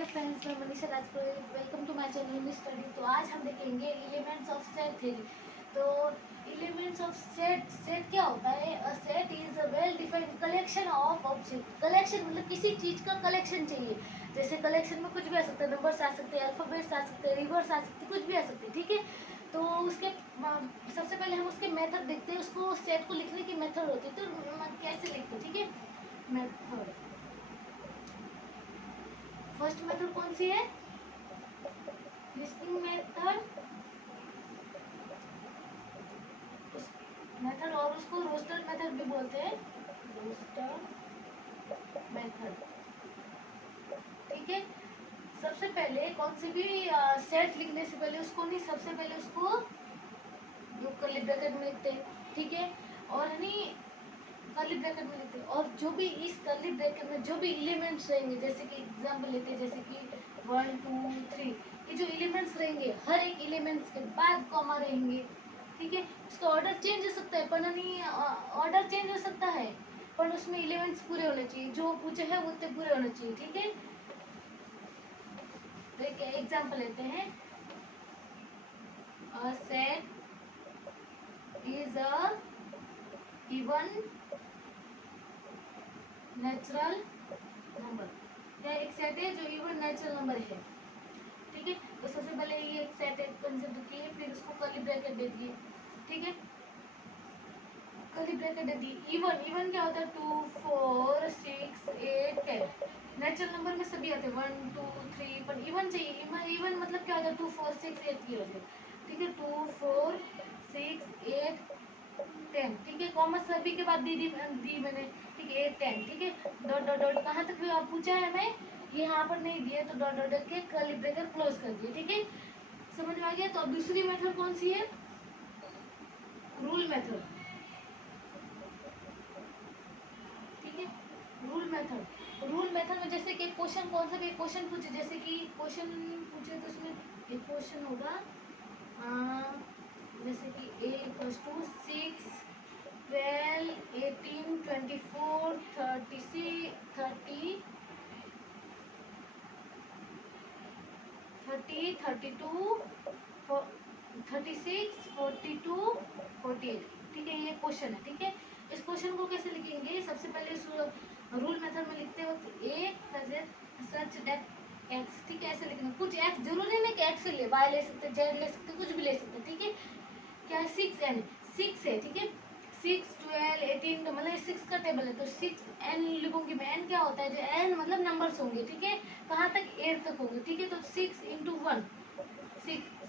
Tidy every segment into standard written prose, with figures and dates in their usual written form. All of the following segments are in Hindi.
हेलो फ्रेंड्स, मैं Manisha Rajpur. Welcome to my channel Hindi study. तो आज हम देखेंगे एलिमेंट्स ऑफ सेट थ्योरी। तो एलिमेंट्स ऑफ सेट, सेट क्या होता है? A set is a well defined collection of object. Collection मतलब किसी चीज का कलेक्शन चाहिए। जैसे कलेक्शन में कुछ भी आ सकता है, नंबर्स आ सकते हैं, अल्फाबेट्स आ सकते हैं, रिवर्स आ सकते हैं, कुछ भी आ सकते हैं। ठीक है, तो उसके सबसे पहले हम उसके मेथड देखते हैं। उसको सेट को लिखने की मेथड होती है, तो कैसे लिखते हैं। ठीक है, मेथड फर्स्ट मेथड कौन सी है? Listing method. मेथड और उसको रोस्टर मेथड भी बोलते हैं, रोस्टर मेथड। ठीक है, सबसे पहले कौन सी भी सेट लिखने से पहले उसको नहीं, सबसे पहले उसको जो कर्ली ब्रैकेट में लिखते हैं। ठीक है, और नहीं कर्ली ब्रैकेट में लिखते हैं, और जो भी इस कर्ली ब्रैकेट में जो भी एलिमेंट्स रहेंगे, जैसे कि एग्जांपल लेते हैं, जैसे कि 1 2 3, ये जो एलिमेंट्स रहेंगे, हर एक एलिमेंट्स के बाद कॉमा रहेंगे। ठीक है, उसका ऑर्डर चेंज हो सकता है, पर नहीं ऑर्डर चेंज हो सकता है, पर उसमें एलिमेंट्स पूरे होने चाहिए, जो पूछे हैं वो उतने पूरे होने चाहिए। ठीक है, तो एक एग्जांपल लेते हैं। अ set is a even natural number. यह एक सेट है जो इवन नेचुरल नंबर है। ठीक है, तो सबसे पहले ये एक सेट कंसिडर किए, फिर उसको कर्ली ब्रैकेट दे दिए। ठीक है, कर्ली ब्रैकेट दे दी। इवन, इवन क्या होता है? 2 4 6 8 10। नेचुरल नंबर में सभी आते हैं 1 2 3, पर इवन चाहिए। इवन मतलब क्या होता है? 2 4 6 8 ये होते हैं। ठीक है, 2 4 6 8 10। ठीक है, कॉमा सभी के बाद दी मैंने। ठीक है, 8 10। ठीक है, डॉट डॉट डॉट कहाँ तक भी आप पूछा है हमें, ये यहाँ पर नहीं दिए, तो डॉट डॉट के कर्ली ब्रैकेट क्लोज कर दिए। ठीक है, समझ में आ गया? तो अब दूसरी मेथड कौन सी है? Rule method. ठीक है, रूल मेथड। रूल मेथड में जैसे कि क्वेश्चन, कौन सा भी क्वेश्चन पूछे, जैसे कि क्वेश्चन पूछे तो उसमें एक क्वेश्चन होगा जैसे कि a इक्वल्स टू 6 12 18 24 36 30 30 32 36 42 48। ठीक है, ये क्वेश्चन है। ठीक है, इस क्वेश्चन को कैसे लिखेंगे? सबसे पहले इस रूल मेथड में लिखते वक्त ए सच दैट एक्स। ठीक है, ऐसे लिखना। कुछ एक्स जरूरी नहीं कि एक्स ले, वाई ले सकते, जेड ले सकते, कुछ भी ले सकते। ठीक है, क्या है? 6 एन, 6 है। ठीक है, 6 12 18 मतलब 6 का टेबल है, तो 6 एन लिखूंगी मैं। एन क्या होता है? जो एन मतलब नंबर्स होंगे। ठीक है, कहाँ तक? 8 तक होंगे। ठीक है, तो 6 इंटू 1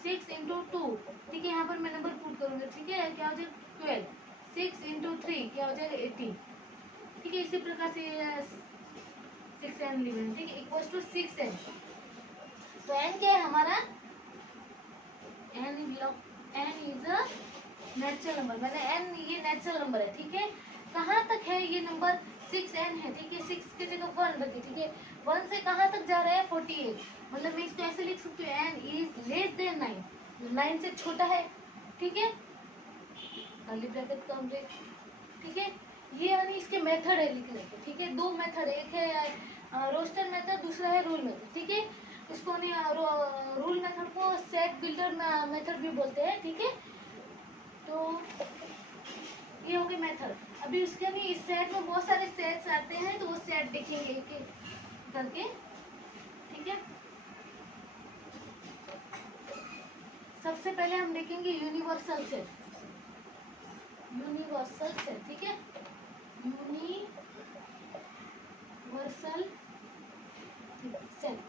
6 इंटू 2। ठीक है, यहाँ पर मैं नंबर पुट करूंगा। ठीक है, क्या हो जाएगा? 12। 6 इंटू 3 क्या हो जाएगा? 18। ठीक है, इसी प्रकार से 6 एन लिखेंगे। ठीक है, इक्वल टू 6 एन। तो एन क्या है हमारा? N is a natural number. मैंने एन, ये नेचुरल नंबर है। ठीक है, कहाँ तक है ये नंबर? 6 एन है। ठीक है, 6 की जगह 1 रखी। ठीक है, 1 से कहाँ तक जा रहा है? 48। मतलब मैं इसको ऐसे लिख सकती हूँ, एन इज लेस देन 9, 9 से छोटा है। ठीक है, कर्ली ब्रैकेट कंप्लीट। ठीक है, ये यानी इसके मेथड है लिखने के। ठीक है, दो मेथड है, एक है रोस्टर मेथड, दूसरा है रूल मेथड। ठीक है, इसको नहीं रूल मेथड को सेट बिल्डर मेथड भी बोलते हैं। ठीक है, तो ये हो गई मेथड। अभी उसके भी इस सेट में बहुत सारे सेट्स आते हैं, तो वो सेट देखेंगे एक एक करके। ठीक है, सबसे पहले हम देखेंगे यूनिवर्सल सेट। Universal set. ठीक है, यूनिवर्सल सेट,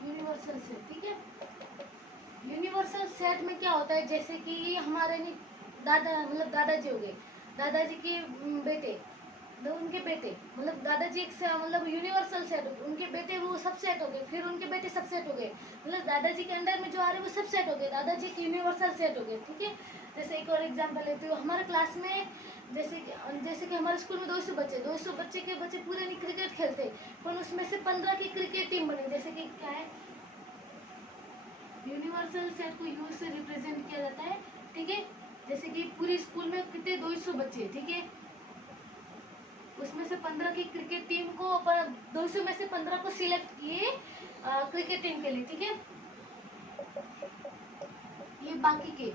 यूनिवर्सल सेट। ठीक है, यूनिवर्सल सेट में क्या होता है? जैसे कि हमारे दादा मतलब दादाजी हो गए, दादाजी के बेटे, उनके बेटे मतलब दादाजी एक से मतलब यूनिवर्सल सेट हो गए, उनके बेटे वो सब सेट हो गए, फिर उनके बेटे सब सेट हो गए, मतलब दादाजी के अंडर में जो आ रहे वो सब सेट हो गए, दादाजी के यूनिवर्सल सेट हो गए। ठीक है, जैसे एक और एग्जांपल लेते हो, हमारे क्लास में जैसे कि हमारे स्कूल में 200 बच्चे, 200 बच्चे के बच्चे पूरे नहीं क्रिकेट खेलते, पर उसमें से 15 की क्रिकेट टीम बनी। जैसे कि क्या है? यूनिवर्सल सेट को यू से रिप्रेजेंट किया जाता है। ठीक है, जैसे कि पूरे स्कूल में कितने 200 बच्चे। ठीक है, उसमें से 15 की क्रिकेट टीम को 200 में से 15 को सिलेक्ट किए क्रिकेट टीम के लिए, ठीक है। ये बाकी के,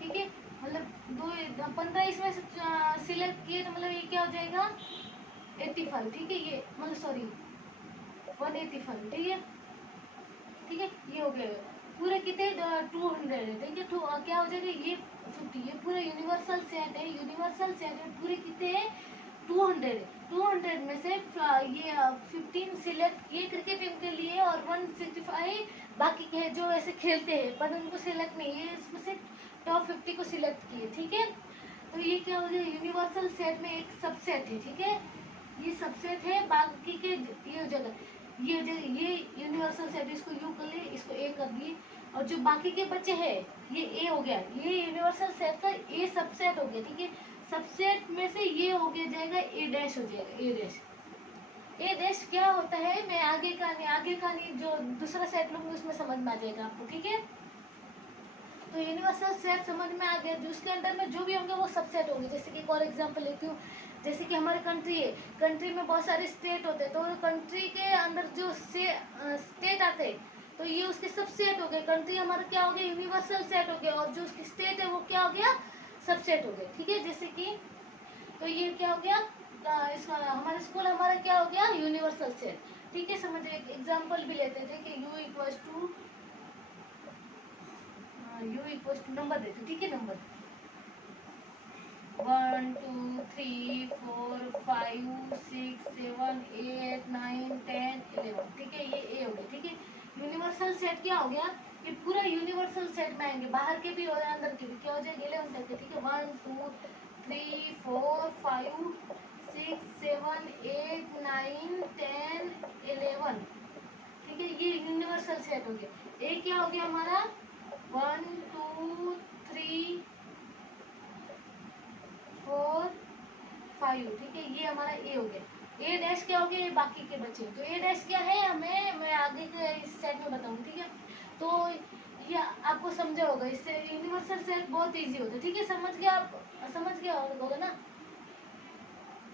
ठीक है, मतलब 15 इसमें से सिलेक्ट किए तो मतलब ये क्या हो जाएगा 85, ठीक है। ये मतलब सॉरी 185, ठीक है, ठीक है। ये हो गया पूरे कितने 200 है, ठीक है। तो क्या हो जाएगा ये 50, ये पूरा यूनिवर्सल सेट है, यूनिवर्सल सेट है पूरे कितने हैं 200 है। 200 में से ये 15 सिलेक्ट किए क्रिकेट टीम के लिए और 165 बाकी के हैं जो ऐसे खेलते हैं पर उनको सिलेक्ट नहीं है, इसमें से टॉप 50 को सिलेक्ट किए, ठीक है। तो ये क्या हो गया यूनिवर्सल सेट में एक सबसेट है, ठीक है। ये सबसेट है बाकी के ये जगह ये यूनिवर्सल सेट, इसको यू कर लिए, इसको ए कर दिए, और जो बाकी के बच्चे हैं ये ए हो गया, ये यूनिवर्सल सेट का ए सबसेट हो गया, ठीक है। सबसेट में से ये हो गया जाएगा ए डैश हो जाएगा, ए डैश। ए डैश क्या होता है मैं आगे का नहीं जो दूसरा सेट लूंगी उसमें समझ में आ जाएगा आपको, ठीक है। तो यूनिवर्सल सेट समझ में आ गया, जो उसके अंदर में जो भी होंगे वो सबसेट होंगे। जैसे कि फॉर एग्जांपल लेती हूँ, जैसे कि हमारी कंट्री है, कंट्री में बहुत सारे स्टेट होते हैं, तो कंट्री के अंदर जो स्टेट आते हैं तो ये उसके सबसेट हो गए। कंट्री हमारा क्या हो गया यूनिवर्सल सेट हो गया, और जो उसकी स्टेट है वो क्या हो गया सबसेट हो गया, ठीक है। जैसे कि तो ये क्या हो गया हमारा स्कूल हमारा क्या हो गया यूनिवर्सल सेट, ठीक है। समझिए एक एग्जाम्पल भी लेते थे कि u इक्वल्स टू नंबर देते, ठीक है। नंबर 1 2 3 4 5 6 7 8 9 10 11, ठीक है। ये ए हो गया, ठीक है। यूनिवर्सल सेट क्या हो गया ये पूरा यूनिवर्सल सेट में आएंगे, बाहर के भी और अंदर के भी क्या हो जाएगा 11 तक के, ठीक है। 1 2 3 4 5 6 7 8 9 10 11, ठीक है। ये यूनिवर्सल सेट हो गया। ए क्या हो गया हमारा 1 2 3 4 5, ठीक है। ये हमारा ए हो गया। ए डैश क्या हो गया ये बाकी के बचे, तो ए डैश क्या है मैं आगे के इस सेट में बताऊंगी, ठीक है। तो ये आपको समझा होगा, इससे यूनिवर्सल सेट बहुत इजी होता है, ठीक है। समझ गया होगा ना।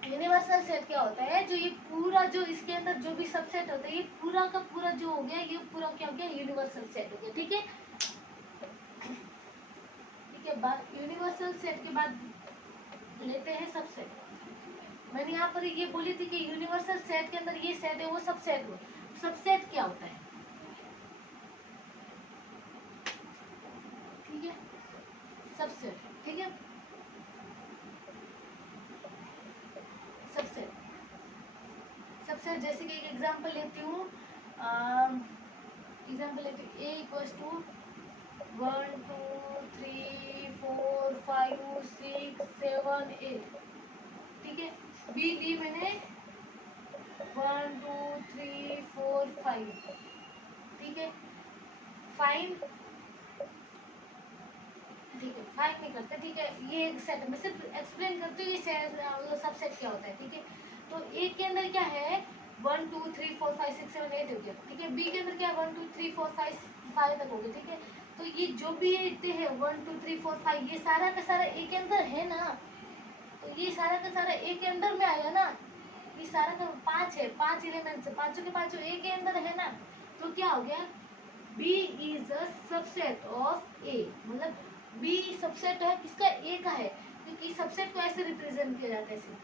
यूनिवर्सल सेट क्या होता है जो ये पूरा जो इसके अंदर जो भी सबसेट होता है ये पूरा का पूरा जो हो गया ये पूरा क्या हो गया यूनिवर्सल सेट हो गया, ठीक है। ठीक है, बाद यूनिवर्सल सेट के बाद लेते हैं सबसेट। मैंने यहाँ पर ये बोली थी कि यूनिवर्सल सेट के अंदर ये सेट है वो सबसेट हो। सबसेट क्या होता है, ठीक है। सबसेट, ठीक है। सबसेट सबसेट जैसे कि एक एग्जांपल लेती हूँ, ए इक्वल्स टू 1 2 3 4 5 6 7 8, ठीक है। बी मैंने 1 2 3 4 5, ठीक है। फाइन, ठीक है, फाइन नहीं करते, ठीक है। ये एक सेट मैं सिर्फ एक्सप्लेन करती हूँ ये सबसेट क्या होता है, ठीक है। तो ए के अंदर क्या है 1 2 3 4 5 6 7 8 हो गया, ठीक है। बी के अंदर क्या है 1 2 3 4 5 तक हो गया, ठीक है। तो ये जो भी इतने हैं 1 2 3 4 5 ये सारा का सारा ए के अंदर है ना, तो ये सारा का सारा ए के अंदर में आया ना। ये सारा का 5 है, 5 एलिमेंट्स है, पांचों के पांचों ए के अंदर है ना। तो क्या हो गया B is a subset of A, मतलब B सबसेट है किसका A का है, क्योंकि सबसेट को ऐसे रिप्रेजेंट किया जाता है ऐसे,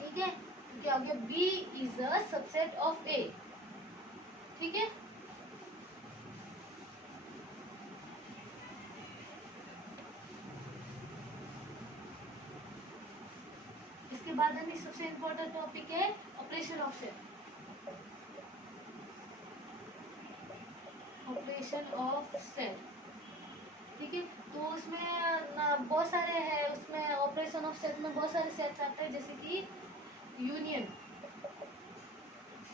ठीक है। तो क्या हो गया B is a subset of A, ठीक है। इसके बाद हमें सबसे इम्पोर्टेंट टॉपिक है operation of set, operation of set, ठीक है। तो उसमें बहुत सारे हैं, उसमें ऑपरेशन ऑफ सेट में बहुत सारे सेट्स आते हैं, जैसे कि यूनियन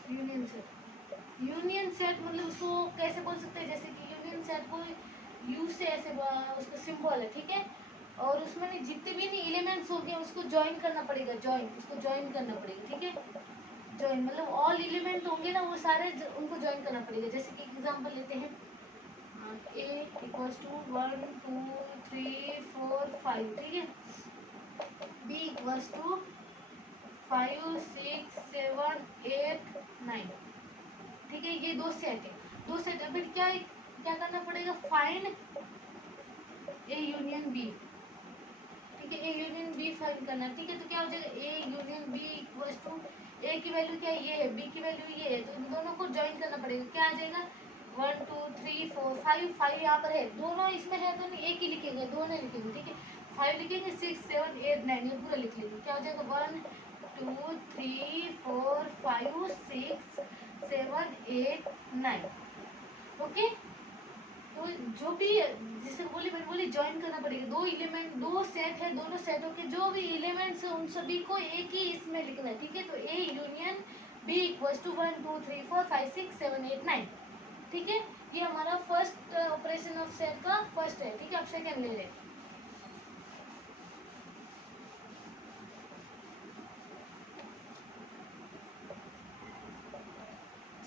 यूनियन सेट मतलब उसको कैसे बोल सकते हैं, जैसे कि यूनियन सेट को यू से ऐसे उसका सिंबल है, ठीक है। और उसमें जितने भी नहीं एलिमेंट्स हो गए उसको ज्वाइन करना पड़ेगा, उसको ज्वाइन करना पड़ेगा, ठीक है। ज्वाइन मतलब ऑल एलिमेंट होंगे ना वो सारे उनको ज्वाइन करना पड़ेगा। जैसे कि एग्जांपल लेते हैं ए इक्वल्स टू 1 2 3 4 5, ठीक है। B equals to 5 6 7 8 9। ठीक है, ये दो सेट है, दो सेट है। फिर क्या करना पड़ेगा, फाइंड ए यूनियन बी। ठीक है, ए यूनियन बी फाइंड करना है। ठीक है, तो क्या हो जाएगा, A union B equals to, A की वैल्यू क्या है, ये है, बी की वैल्यू ये है, तो इन दोनों को ज्वाइन करना पड़ेगा। क्या आ जाएगा, 1 2 3 4 5, 5 यहाँ पर है, दोनों इसमें है तो नहीं, एक ही लिखेंगे, दो नहीं लिखेंगे। ठीक है, 5 लिखेंगे, 6 7 8 9 ये पूरा लिख लेंगे। क्या हो जाएगा, 1 2 3 4 5 6 7 8 9। ओके, तो जो भी जैसे बोली, मैंने बोली ज्वाइन करना पड़ेगा, दो एलिमेंट, दो सेट है, दोनों सेटों के जो भी एलिमेंट्स है उन सभी को एक ही इसमें लिखना है। ठीक है, तो A union B equals to 1 2 3 4 5 6 7 8 9। ठीक है, ये हमारा फर्स्ट ऑपरेशन ऑफ सेट का फर्स्ट है। ठीक है, अब सेकंड ले रहे हैं।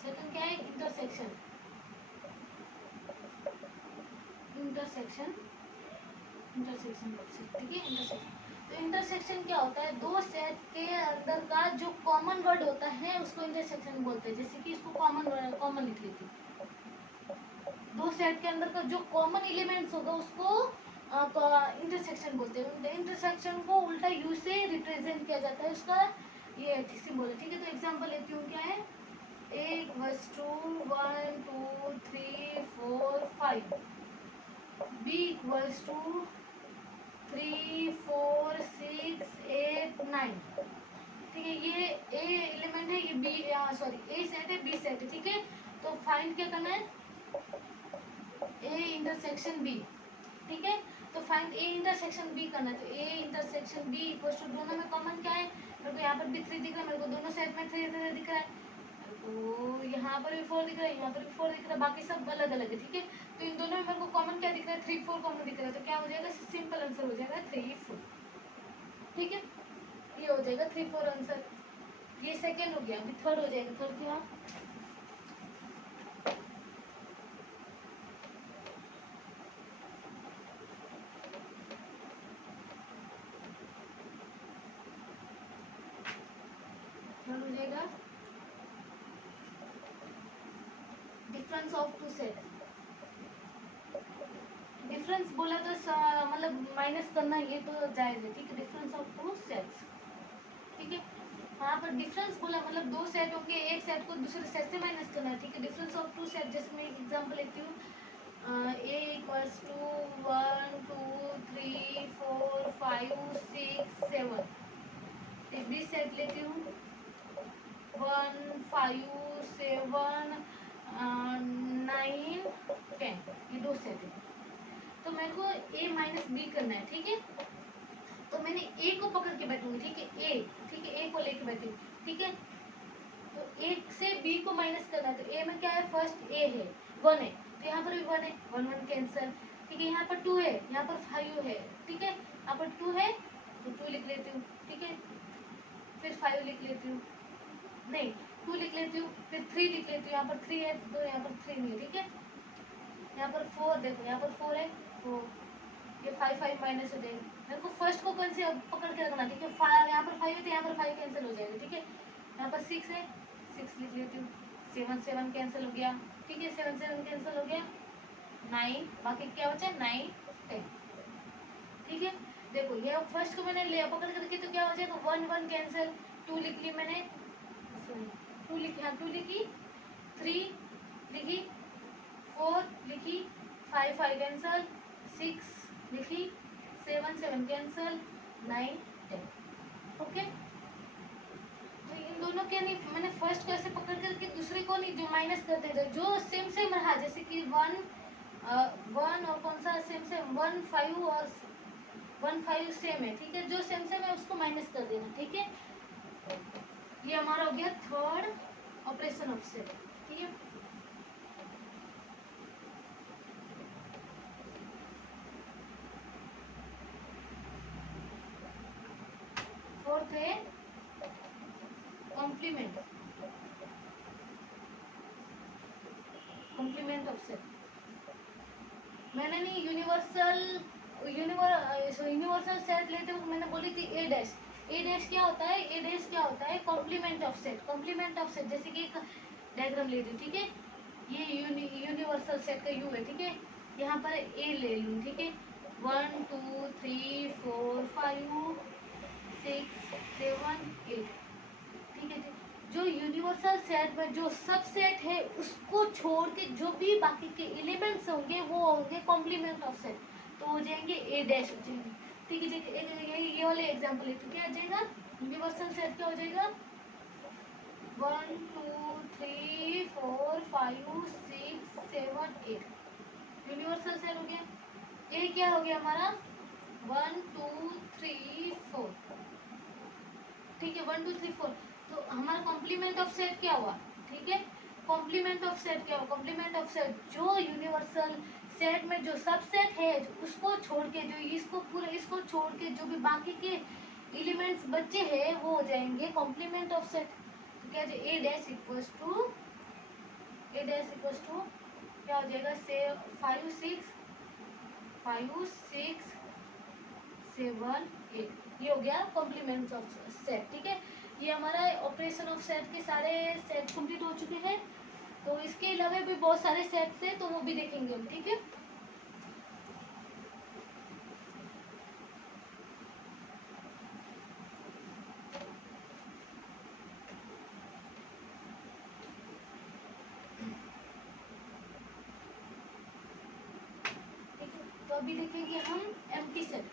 सेकंड क्या है, इंटरसेक्शन। इंटरसेक्शन इंटरसेक्शन ठीक है, इंटरसेक्शन। तो इंटरसेक्शन क्या होता है, दो सेट के अंदर का जो कॉमन वर्ड होता है उसको इंटरसेक्शन बोलते हैं। जैसे कि इसको कॉमन लिख लेती हूँ, दो सेट के अंदर का जो कॉमन एलिमेंट्स होगा उसको इंटरसेक्शन बोलते हैं। इंटरसेक्शन को उल्टा यू से रिप्रेजेंट किया जाता है, उसका ये सिंबल है। ठीक है, तो एग्जांपल लेती हूँ, क्या है, A equals to 1 2 3 4 5, B equals to 3 4 6 8 9। ठीक है, ये ए एलिमेंट है, ये बी, सॉरी ए सेट है, बी सेट है। ठीक है, तो फाइंड क्या करना है, ए इंटरसेक्शन बी। ठीक है, तो फाइंड ए इंटरसेक्शन बी करना है। तो A intersection B equals to, दोनों में कॉमन क्या है, मेरे को यहाँ पर भी 3 दिख रहा है, मेरे को दोनों सेट में 3 दिख रहा है, तो यहाँ पर भी 4 दिख रहा है, यहाँ पर भी 4 दिख रहा है, बाकी सब अलग अलग है। ठीक है, तो इन दोनों में मेरे को कॉमन क्या दिख रहा है, 3 4 कॉमन दिख रहा है, तो क्या हो जाएगा, सिंपल आंसर हो जाएगा 3 4। ठीक है, ये हो जाएगा 3 4 आंसर। ये सेकेंड हो गया, अभी थर्ड हो जाएगा। थर्ड क्या, थर्ड हो जाएगा difference of two set. Difference बोला तो मतलब माइनस करना, ये तो जायज है। ठीक है, डिफरेंस ऑफ टू सेट्स। ठीक है, यहाँ पर डिफरेंस बोला मतलब दो सेट होंगे, एक सेट को दूसरे सेट से माइनस करना है। ठीक है, डिफरेंस ऑफ टू सेट, जैसे मैं एक एग्जांपल लेती हूँ, ए इक्वल्स टू 1 2 3 4 5 6 7। बी सेट लेती हूँ 1 5 7 9 10, ये दो सेट है। तो मेरे को ए माइनस बी करना है। ठीक है, तो मैंने ए को पकड़ के बैठूंगी। ठीक है, ए, ठीक है, ए को लेके बैठूंगी। ठीक है, तो एक से बी को माइनस करना है, तो ए में क्या है, फर्स्ट ए है, 1 है, तो यहाँ पर भी 1 है, 1 1 कैंसल। ठीक है, यहाँ पर 2 है, यहाँ पर 5 है। ठीक है, यहाँ पर 2 है तो 2 लिख लेती हूँ। ठीक है, फिर 5 लिख लेती हूँ, नहीं 2 लिख लेती हूँ, फिर 3 लिख लेती हूँ, यहाँ पर 3 है तो यहाँ पर 3 नहीं है। ठीक है, यहाँ पर 4, देखो यहाँ पर 4 है, 4, ये 5 5 माइनस हो जाएगा। मेरे को फर्स्ट को कौन से पकड़ के रखना। ठीक है, यहाँ पर 5 है तो यहाँ पर 5 कैंसिल हो जाएगा। ठीक है, यहाँ पर 6 है, 6 लिख लेती हूँ, 7 7 कैंसिल हो गया। ठीक है, 7 7 कैंसिल हो गया, 9, बाकी क्या बचा, 9 10। ठीक है, देखो ये फर्स्ट को मैंने लिया पकड़ के रखी, तो क्या हो जाएगा, 1 1 कैंसिल, 2 लिख ली मैंने, 2 लिखी, हाँ 2 लिखी, 3 लिखी, 4 लिखी, 5 5 कैंसल, 6 लिखी, 7 7 कैंसल, 9 10। ओके, तो इन दोनों के नहीं, मैंने फर्स्ट को ऐसे पकड़ करके दूसरे को नहीं, जो माइनस करते थे, जो सेम सेम रहा, जैसे कि 1 1 और कौन सा सेम सेम, 1 5 और 1 5 सेम है। ठीक है, जो सेम सेम है उसको माइनस कर देना। ठीक है, ये हमारा हो गया थर्ड ऑपरेशन ऑफ सेट। ठीक है, फोर्थ है कॉम्प्लीमेंट, कॉम्प्लीमेंट ऑफ सेट। मैंने नहीं यूनिवर्सल सेट लेते वक्त मैंने बोली थी ए डैश, ए डैश क्या होता है, ए डैश क्या होता है, complement of set. Complement of set जैसे कि एक डायग्राम ले लूँ, ठीक है, ये यूनिवर्सल सेट का यू है, ठीक है, यहाँ पर ए ले लूँ, ठीक है, 1 2 3 4 5 6 7 8, ठीक है। जो यूनिवर्सल सेट में जो सब सेट है उसको छोड़ के जो भी बाकी के एलिमेंट्स होंगे वो होंगे कॉम्प्लीमेंट ऑफ सेट, तो हो जाएंगे ए डैश हो जाएंगे, ठीक है। ये वाले एग्जांपल है, तो क्या आ जाएगा, यूनिवर्सल सेट क्या हो जाएगा, 1 2 3 4 5 6 7 8, यूनिवर्सल सेट हो गया। ये क्या हो गया हमारा, 1 2 3 4, ठीक है, 1 2 3 4, तो हमारा कॉम्प्लीमेंट ऑफ सेट क्या हुआ, ठीक है, कॉम्प्लीमेंट ऑफ सेट क्या हुआ, कॉम्प्लीमेंट ऑफ सेट जो यूनिवर्सल सेट में जो सबसेट है उसको छोड़ के, जो इसको पूरा इसको छोड़ के जो भी बाकी के एलिमेंट्स बचे हैं वो हो जाएंगे कॉम्प्लीमेंट ऑफ सेट। तो क्या A dash equals to, A dash equals to क्या हो जाएगा, से 5 6 5 6 7 8, ये हो गया कॉम्प्लीमेंट्स ऑफ सेट, ठीक है। ये हमारा ऑपरेशन ऑफ सेट के सारे सेट कंप्लीट हो चुके हैं, तो इसके अलावा भी बहुत सारे सेट्स हैं तो वो भी देखेंगे हम, ठीक है। तो अभी देखेंगे हम एम्प्टी सेट।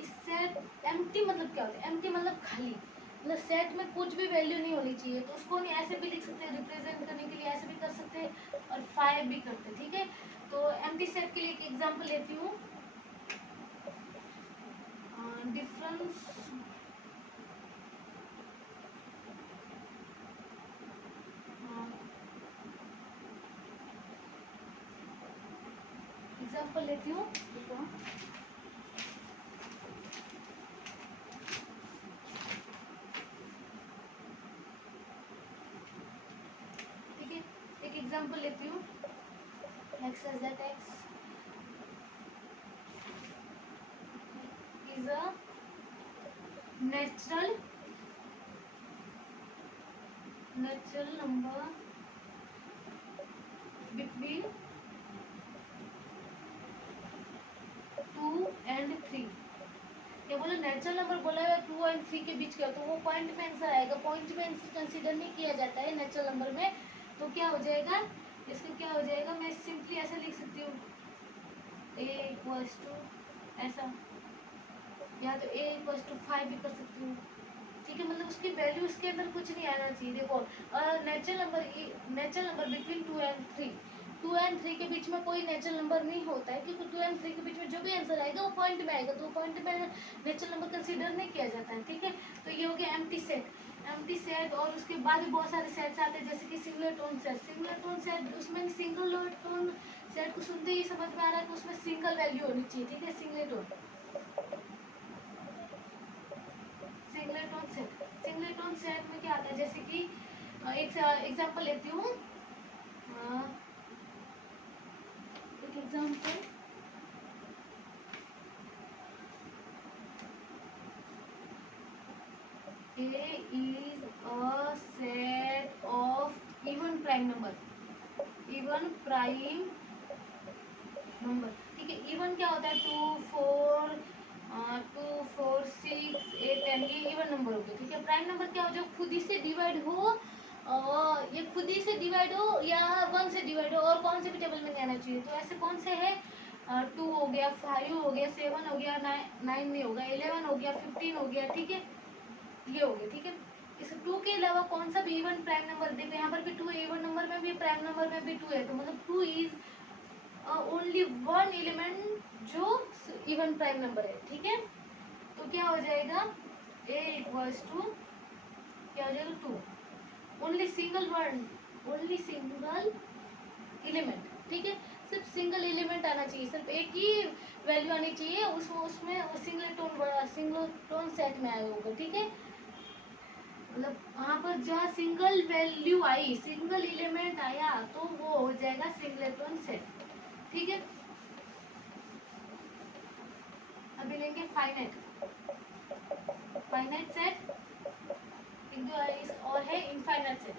इस सेट एम्प्टी मतलब क्या होता है, एम्प्टी मतलब खाली, मतलब सेट में कुछ भी वैल्यू नहीं होनी चाहिए, तो उसको नहीं ऐसे भी लिख सकते हैं, रिप्रेजेंट करने के लिए ऐसे भी कर सकते हैं और 5 भी करते हैं, ठीक है। तो एम्प्टी सेट के लिए एक एग्जांपल लेती हूँ, डिफरेंस एग्जांपल लेती हूँ, ठीक है, एक एग्जांपल लेती हूँ, x is that x is a natural number between 2 and 3। ये बोलो नेचुरल नंबर बोला है 2 और 3 के बीच का, तो वो पॉइंट में आंसर आएगा, पॉइंट में आंसर कंसीडर नहीं किया जाता है नेचुरल नंबर में, तो क्या हो जाएगा, इसका क्या हो जाएगा, मैं सिंपली ऐसा लिख सकती हूँ, a इक्वल्स टू ऐसा, या तो a इक्वल्स टू 5 भी कर सकती हूँ, ठीक है, मतलब उसकी वैल्यू उसके अंदर कुछ नहीं आना चाहिए। देखो natural number between 2 and 3, 2 and 3 के बीच में कोई नेचुरल नंबर नहीं होता है, क्योंकि 2 and 3 के बीच में जो भी आंसर आएगा वो पॉइंट में आएगा, तो पॉइंट में नेचुरल नंबर कंसीडर नहीं किया जाता है, ठीक है। तो ये हो गया एम्प्टी सेट, एम्प्टी सेट। और उसके बाद भी बहुत सारे सेट्स आते हैं, जैसे कि single tone set, single tone set, उसमें सिंगल टोन सेट को सुनते ही समझ में आ रहा है कि उसमें सिंगल वैल्यू होनी चाहिए, ठीक है, सिंगलेटोन सेट। सिंगलेटोन सेट में क्या आता है, जैसे कि एक एग्जांपल लेती हूँ, एक example, A is a set of even prime number, even prime number, ठीक है। इवन क्या होता है, 2 4 6 8 10, ये इवन नंबर हो गए, ठीक है। प्राइम नंबर क्या हो, जो खुद ही से डिवाइड हो, ये खुद ही से डिवाइड हो या 1 से डिवाइड हो, और कौन से भी टेबल में नहीं आना चाहिए, तो ऐसे कौन से है, 2 हो गया, 5 हो गया, 7 हो गया, 9 नहीं होगा, 11 हो गया, 15 हो गया, ठीक है, ये हो गया, ठीक है। इस 2 के अलावा कौन सा भी इवन प्राइम नंबर, देखो यहाँ पर भी 2 है, इवन नंबर में भी, प्राइम नंबर में भी 2 है, तो मतलब 2 इज ओनली वन एलिमेंट जो इवन प्राइम नंबर है, ठीक है। तो क्या हो जाएगा, a इक्वल्स टू क्या हो जाएगा, 2, only single one, only single element, ठीक है, सिर्फ सिंगल एलिमेंट आना चाहिए, सिर्फ एक ही वैल्यू आनी चाहिए, उसमें सिंगल टोन सेट में आया होगा, ठीक है। मतलब वहाँ पर जहाँ सिंगल वैल्यू आई, सिंगल एलिमेंट आया, तो वो हो जाएगा सिंगलेटोन सेट, ठीक है। अभी लेंगे फाइनाइट सेट, एक दो और है इनफाइनाइट सेट।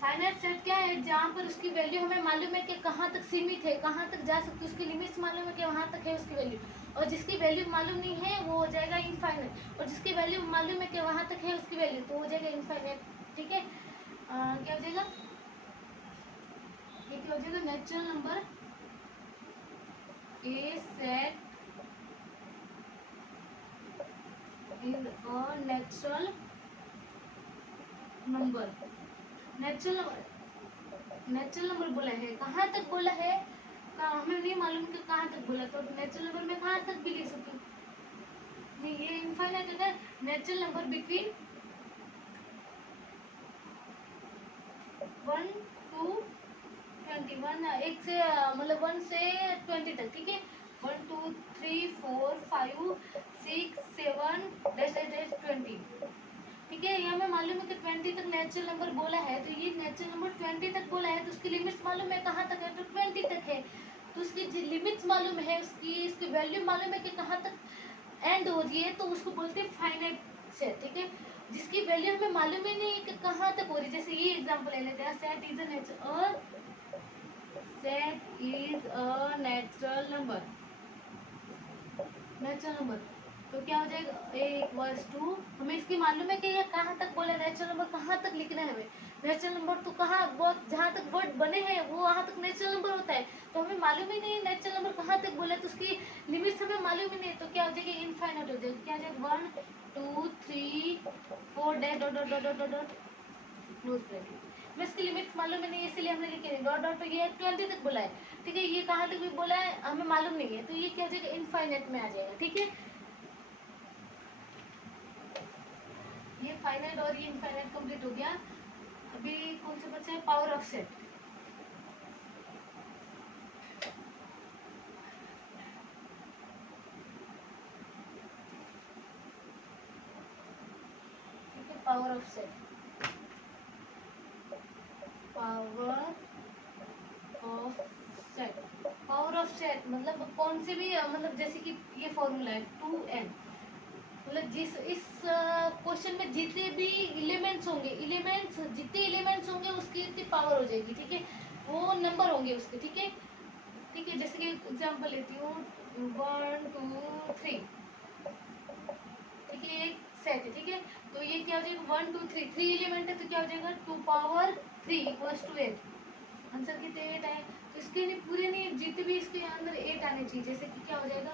फाइनाइट सेट क्या है, जहाँ पर उसकी वैल्यू हमें मालूम है कि कहाँ तक सीमित है, कहाँ तक जा सकती है, उसकी लिमिट्स मालूम है कि वहाँ तक है उसकी वैल्यू, और जिसकी वैल्यू मालूम नहीं है वो हो जाएगा इनफाइनाइट, और जिसकी वैल्यू मालूम है कि वहाँ तक है उसकी वैल्यू तो हो जाएगा इनफाइनाइट। ठीक है, क्या हो जाएगा, ये क्या हो जाएगा, natural number A set is a natural number. Natural number बोला है, कहाँ तक बोला है, हमें नहीं मालूम कि कहाँ तक बोला, तो नेचुरल नंबर में कहाँ तक भी लिख सकती हूँ, नहीं ये इनफाइनाइट है, नेचुरल नंबर बिटवीन 1 to 21, एक से मतलब 1 से 20 तक। ठीक है, 1 2 3 4 5 6 7 डैश डैश डैश 20। ठीक है, ये हमें मालूम है कि 20 तक नेचुरल नंबर बोला है, तो ये नेचुरल नंबर 20 तक बोला है, तो उसकी लिमिट्स मालूम है कहाँ तक है, तो 20 तक है, तो उसकी लिमिट्स मालूम है, इसकी वैल्यू मालूम है कि कहाँ तक एंड हो रही है, तो उसको बोलते हैं फाइनाइट सेट। ठीक है, जिसकी वैल्यू हमें मालूम ही नहीं है कि कहाँ तक हो रही है, जैसे ये एग्जांपल ले लेते हैं, set is a natural number, तो क्या हो जाएगा, a इक्वल्स टू, हमें इसकी मालूम है कि ये कहाँ तक बोला, नेचुरल नंबर कहाँ तक लिखना है हमें, नेचुरल नंबर तो कहाँ, वो जहाँ तक वर्ड बने हैं वो वहाँ तक नेचुरल नंबर होता है, तो हमें मालूम ही नहीं है नेचुरल नंबर कहाँ तक बोला, तो उसकी लिमिट्स हमें मालूम ही नहीं, तो क्या हो जाएगा, इनफाइनाइट हो जाएगा, क्या हो जाएगा, 1 2 3 4 dash dot dot dot dot dot close bracket, हमें इसकी लिमिट्स मालूम ही नहीं है, इसलिए हमने लिखे नहीं, डॉट डॉट, तो ये 20 तक बोला है। ठीक है, ये कहाँ तक भी बोला है हमें मालूम नहीं है, तो ये क्या हो जाएगा, इनफाइनाइट में आ जाएगा। ठीक है, ये फाइनाइट और ये इनफाइनाइट कंप्लीट हो गया। अभी कौन सा बचा है, पावर ऑफ सेट। ठीक है, power of set, power of set, power of set मतलब कौन से भी मतलब जैसे कि ये फॉर्मूला है 2n, मतलब जिस इस क्वेश्चन में जितने भी एलिमेंट्स होंगे, जितने एलिमेंट्स होंगे उसकी इतनी पावर हो जाएगी। ठीक है, वो नंबर होंगे उसके। ठीक है, ठीक है, जैसे कि एग्जांपल लेती हूँ 1 2 3। ठीक है, एक सेट है। ठीक है, तो ये क्या हो जाएगा, 1 2 3, 3 एलिमेंट है, तो क्या हो जाएगा 2 पावर 3 इक्वल्स टू 8। आंसर कितने 8 आए, तो इसके नहीं पूरे नहीं, जितने भी इसके अंदर 8 आने चाहिए, जैसे कि क्या हो जाएगा,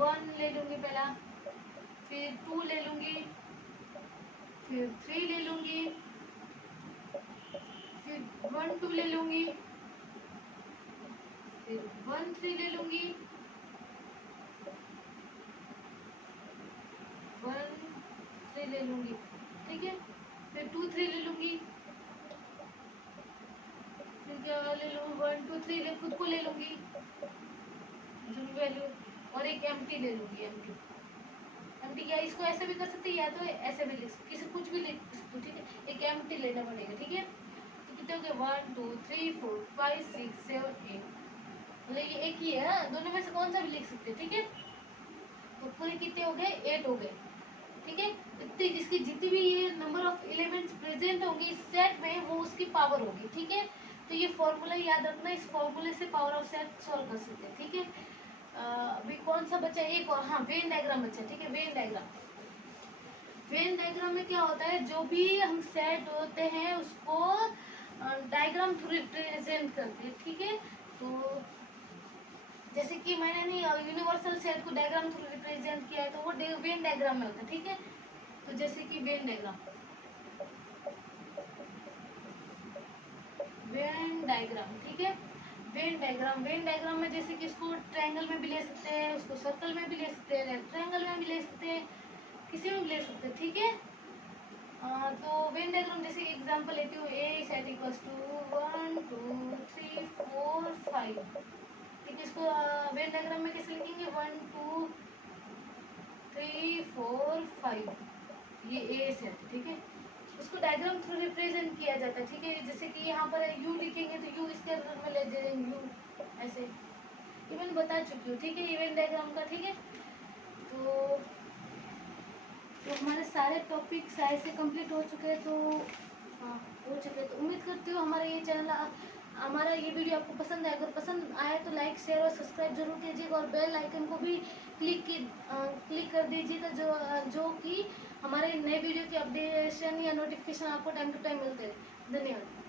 1 ले लूंगी पहला, फिर 2 ले लूंगी, फिर 3 ले लूंगी, फिर 1 2 ले लूंगी, फिर 1 3 ले लूंगी, 1 3 ले लूंगी। ठीक है, फिर 2 3 ले लूंगी, फिर क्या ले लूंगी, 1 2 3 ले खुद को ले लूंगी जो वैल्यू, और एक एम्प्टी ले लूंगी, एम्प्टी, या इसको ऐसे भी कर सकते हैं या तो ऐसे भी लिख सकते, किसी कुछ भी लिख सकते हो। ठीक है, एक एम्प्टी लेना पड़ेगा। ठीक है, तो कितने हो गए, 1 2 3 4 5 6 7 8, मतलब ये एक ही है ना, दोनों में से कौन सा भी लिख सकते हैं। ठीक है, तो पूरे कितने हो गए, 8 हो गए। ठीक है, इतनी जिसकी जितनी भी ये नंबर ऑफ एलिमेंट्स प्रेजेंट होंगी इस सेट में वो उसकी पावर होगी। ठीक है, तो ये फॉर्मूला याद रखना, इस फॉर्मूले से पावर ऑफ सेट सॉल्व कर सकते हैं। ठीक है, अभी कौन सा बचा, एक और, हाँ वेन डायग्राम बचा। ठीक है, वेन डायग्राम में क्या होता है, जो भी हम सेट होते हैं उसको डायग्राम थ्रू रिप्रेजेंट करते हैं। ठीक है, तो जैसे कि मैंने नहीं यूनिवर्सल सेट को डायग्राम थ्रू रिप्रेजेंट किया है, तो वो वेन डायग्राम में होता है। ठीक है, तो जैसे कि वेन डायग्राम, ठीक है, वेन डायग्राम में जैसे कि इसको ट्रायंगल में भी ले सकते हैं, उसको सर्कल में भी ले सकते हैं, रेक्टेंगल में भी ले सकते हैं, किसी में भी ले सकते हैं। ठीक है, तो वेन डायग्राम जैसे एग्जांपल लेती हूँ, ए सेट इक्वल्स टू 1 2 3 4 5। ठीक है, इसको वेन डायग्राम में कैसे लिखेंगे, 1 2 3 4 5, ये ए सेट। ठीक है, उसको डायग्राम थ्रू रिप्रेजेंट किया जाता है। ठीक है, जैसे कि यहाँ पर यू लिखेंगे तो यू इसके अंदर में ले जाएंगे, यू ऐसे। ये मैंने बता चुकी हूँ, ठीक है, इवेंट डायग्राम का, ठीक है। तो हमारे सारे टॉपिक्स ऐसे कंप्लीट हो चुके हैं, तो हाँ हो चुके हैं। तो उम्मीद करती हूँ हमारा ये चैनल, हमारा ये वीडियो आपको पसंद आए। अगर पसंद आए तो लाइक शेयर और सब्सक्राइब जरूर कीजिएगा, और बेल आइकन को भी क्लिक कर दीजिएगा, जो कि हमारे नए वीडियो की अपडेशन या नोटिफिकेशन आपको टाइम टू टाइम मिलते हैं। धन्यवाद।